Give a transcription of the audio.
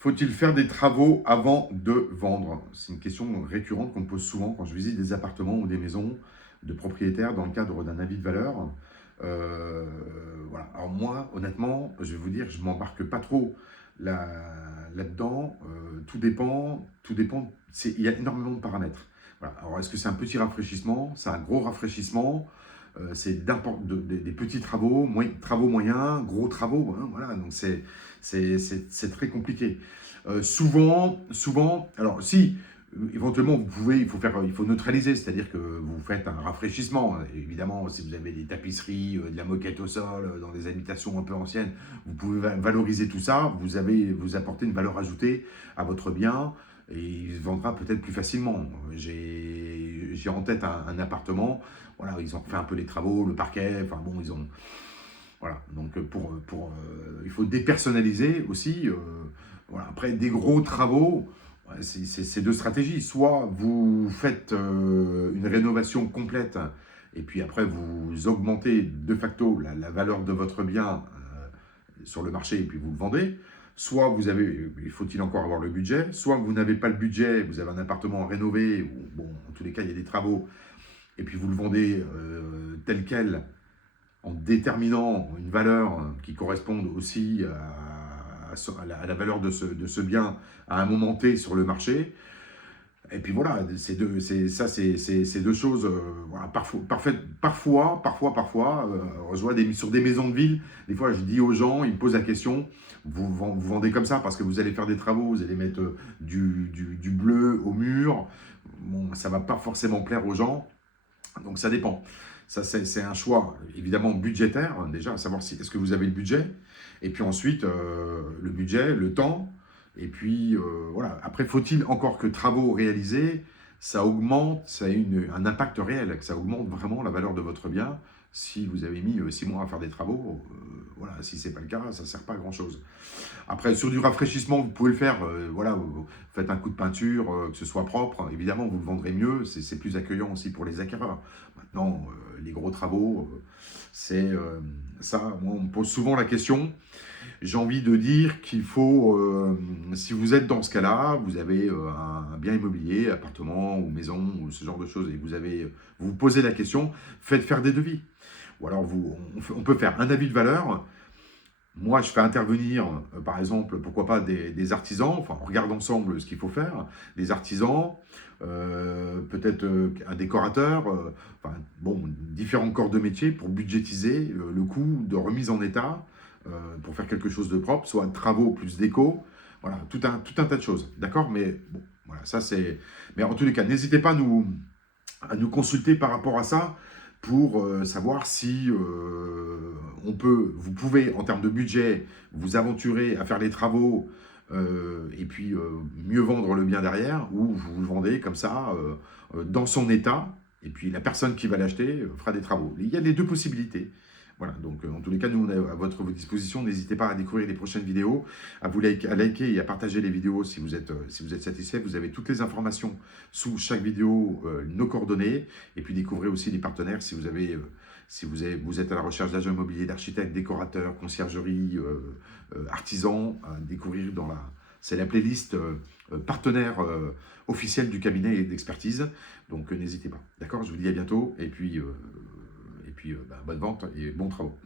Faut-il faire des travaux avant de vendre? C'est une question récurrente qu'on me pose souvent quand je visite des appartements ou des maisons de propriétaires dans le cadre d'un avis de valeur. Euh, voilà. Alors moi, honnêtement, je vais vous dire, je m'embarque pas trop là-dedans. Tout dépend. Il y a énormément de paramètres. Voilà. Alors, est-ce que c'est un petit rafraîchissement? C'est un gros rafraîchissement? C'est des petits travaux, travaux moyens, gros travaux, hein, voilà, donc c'est très compliqué. Souvent, alors si, éventuellement, il faut neutraliser, c'est-à-dire que vous faites un rafraîchissement. Évidemment, si vous avez des tapisseries, de la moquette au sol, dans des habitations un peu anciennes, vous pouvez valoriser tout ça, vous apportez une valeur ajoutée à votre bien, et il se vendra peut-être plus facilement. J'ai en tête un appartement, voilà, ils ont fait un peu les travaux, le parquet, enfin bon, voilà, donc il faut dépersonnaliser aussi. Voilà. Après, des gros travaux, ouais, c'est deux stratégies. Soit vous faites une rénovation complète et puis après vous augmentez de facto la valeur de votre bien sur le marché et puis vous le vendez. Soit vous avez, il faut-il encore avoir le budget, soit vous n'avez pas le budget, vous avez un appartement rénové, ou bon, en tous les cas il y a des travaux, et puis vous le vendez tel quel, en déterminant une valeur qui corresponde aussi à la valeur de ce bien à un moment T sur le marché. Et puis voilà, c'est deux choses. Voilà, parfois, je vois sur des maisons de ville, des fois je dis aux gens, ils me posent la question, vous vendez comme ça parce que vous allez faire des travaux, vous allez mettre du bleu au mur. Bon, ça ne va pas forcément plaire aux gens. Donc ça dépend. Ça, c'est un choix évidemment budgétaire, déjà, à savoir si est-ce que vous avez le budget, et puis ensuite le budget, le temps, et puis voilà. Après, faut-il encore que travaux réalisés, ça augmente, ça a un impact réel, que ça augmente vraiment la valeur de votre bien. Si vous avez mis 6 mois à faire des travaux, voilà, si ce n'est pas le cas, ça ne sert pas à grand-chose. Après, sur du rafraîchissement, vous pouvez le faire. Voilà, vous faites un coup de peinture, que ce soit propre. Évidemment, vous le vendrez mieux. C'est plus accueillant aussi pour les acquéreurs. Maintenant, les gros travaux, c'est ça. Moi, on me pose souvent la question. J'ai envie de dire qu'il faut, si vous êtes dans ce cas-là, vous avez un bien immobilier, appartement ou maison ou ce genre de choses, et vous vous posez la question, faites faire des devis. Ou alors, on peut faire un avis de valeur. Moi, je fais intervenir, par exemple, pourquoi pas des artisans, enfin, on regarde ensemble ce qu'il faut faire, des artisans, peut-être un décorateur, enfin, bon, différents corps de métier pour budgétiser le coût de remise en état, pour faire quelque chose de propre, soit travaux plus déco, voilà, tout un tas de choses, d'accord? Mais bon, voilà, ça c'est... Mais en tous les cas, n'hésitez pas à nous consulter par rapport à ça, pour savoir si vous pouvez, en termes de budget, vous aventurer à faire les travaux et puis mieux vendre le bien derrière, ou vous le vendez comme ça, dans son état, et puis la personne qui va l'acheter fera des travaux. Il y a les deux possibilités. Voilà, donc en tous les cas, nous, on est à votre disposition. N'hésitez pas à découvrir les prochaines vidéos, à liker et à partager les vidéos si vous êtes satisfait. Vous avez toutes les informations sous chaque vidéo, nos coordonnées, et puis découvrez aussi les partenaires vous êtes à la recherche d'agents immobiliers, d'architectes, décorateurs, conciergerie, artisans, à découvrir c'est la playlist partenaires officiels du cabinet d'expertise. Donc n'hésitez pas. D'accord, je vous dis à bientôt, et puis bonne vente et bons travaux.